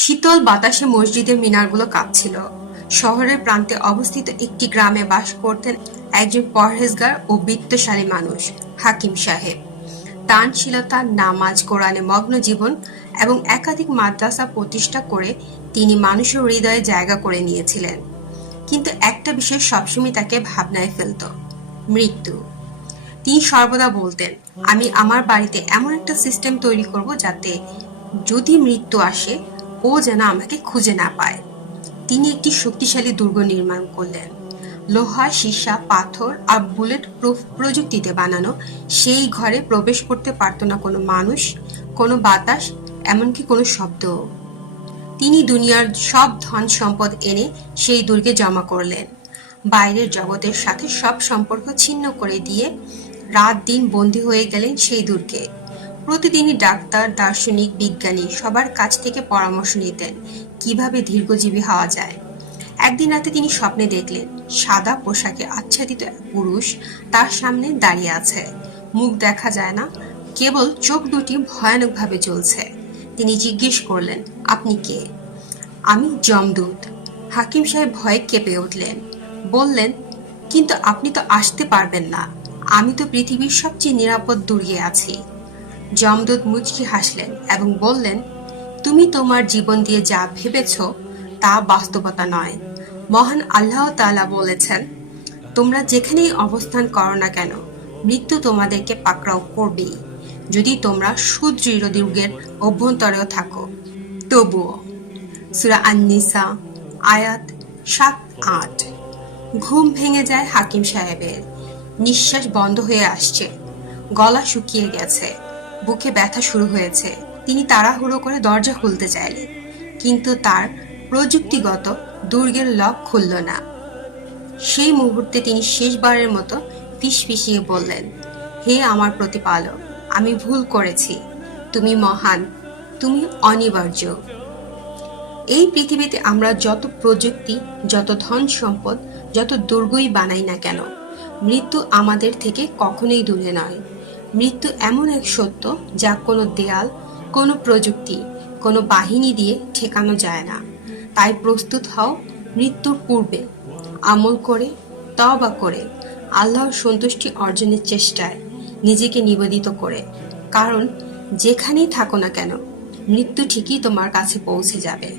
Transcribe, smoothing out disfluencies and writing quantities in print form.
শীতল বাতাসে মসজিদের মিনারগুলো কাঁপছিল। শহরের প্রান্তে অবস্থিত একটি গ্রামে বাস করতেন একজন পরহেজগার ও বিত্তশালী মানুষ, হাকিম সাহেব। দানশীলতা, নামাজ, কোরআনে মগ্ন জীবন এবং একাধিক মাদ্রাসা প্রতিষ্ঠা করে তিনি মানুষের হৃদয়ে জায়গা করে নিয়েছিলেন। কিন্তু একটা বিষয় সবসময় তাকে ভাবনায় ফেলত: মৃত্যু। তিনি সর্বদা বলতেন, আমি আমার বাড়িতে এমন একটা সিস্টেম তৈরি করব যাতে যদি মৃত্যু আসে, ও যেন আমাকে খুঁজে না পায়। তিনি একটি শক্তিশালী দুর্গ নির্মাণ করলেন। লোহা, সীসা, পাথর আর বুলেট প্রুফ প্রযুক্তিতে বানানো সেই ঘরে প্রবেশ করতে পারত না কোনো মানুষ, কোনো বাতাস, এমনকি কোনো শব্দও। তিনি দুনিয়ার সব ধন সম্পদ এনে সেই দুর্গে জমা করলেন। বাইরের জগতের সাথে সব সম্পর্ক ছিন্ন করে দিয়ে রাত দিন বন্দী হয়ে গেলেন সেই দুর্গে। প্রতিদিনই ডাক্তার, দার্শনিক, বিজ্ঞানী সবার কাছ থেকে পরামর্শ নিতেন কিভাবে দীর্ঘজীবী হওয়া যায়। একদিন রাতে তিনি স্বপ্নে দেখলেন সাদা পোশাকে আচ্ছাদিত এক পুরুষ তার সামনে দাঁড়িয়ে আছে। মুখ দেখা যায় না, কেবল চোখ দুটি ভয়ানকভাবে জ্বলছে। তিনি জিজ্ঞেস করলেন, আপনি কে? আমি যমদূত। হাকিম সাহেব ভয়ে কেঁপে উঠলেন। বললেন, কিন্তু আপনি তো আসতে পারবেন না, আমি তো পৃথিবীর সবচেয়ে নিরাপদ দুর্গে আছি। যমদূত মুচকি হাসলেন এবং বললেন, তুমি তোমার জীবন দিয়ে যা ভেবেছ তা বাস্তবতা নয়। মহান আল্লাহ তাআলা বলেছেন, তোমরা যেখানেই অবস্থান করো না কেন, মৃত্যু তোমাদেরকে পাকড়াও করবেই, যদি তোমরা সুদৃঢ় দুর্গের অভ্যন্তরেও থাকো। তবুও। সূরা আন-নিসা, আয়াত ৭-৮। ঘুম ভেঙে যায় হাকিম সাহেবের। নিঃশ্বাস বন্ধ হয়ে আসছে, গলা শুকিয়ে গেছে, বুকে ব্যথা শুরু হয়েছে। তিনি তাড়াহুড়ো করে দরজা খুলতে চাইলেন, কিন্তু তার প্রযুক্তিগত দুর্গের লক খুলল না। সেই মুহূর্তে তিনি শেষবারের মতো ফিসফিসিয়ে বললেন, হে আমার প্রতিপালক, আমি ভুল করেছি। তুমি মহান, তুমি অনিবার্য। এই পৃথিবীতে আমরা যত প্রযুক্তি, যত ধন সম্পদ, যত দুর্গই বানাই না কেন, মৃত্যু আমাদের থেকে কখনোই দূরে নয়। মৃত্যু এমন এক সত্য যা কোনো দেয়াল, কোনো প্রযুক্তি, কোনো বাহিনী দিয়ে ঠেকানো যায় না। তাই প্রস্তুত হও মৃত্যুর পূর্বে, আমল করে, তওবা করে, আল্লাহর সন্তুষ্টি অর্জনের চেষ্টায় নিজেকে নিবেদিত করে। কারণ যেখানেই থাকো না কেন, মৃত্যু ঠিকই তোমার কাছে পৌঁছে যাবে।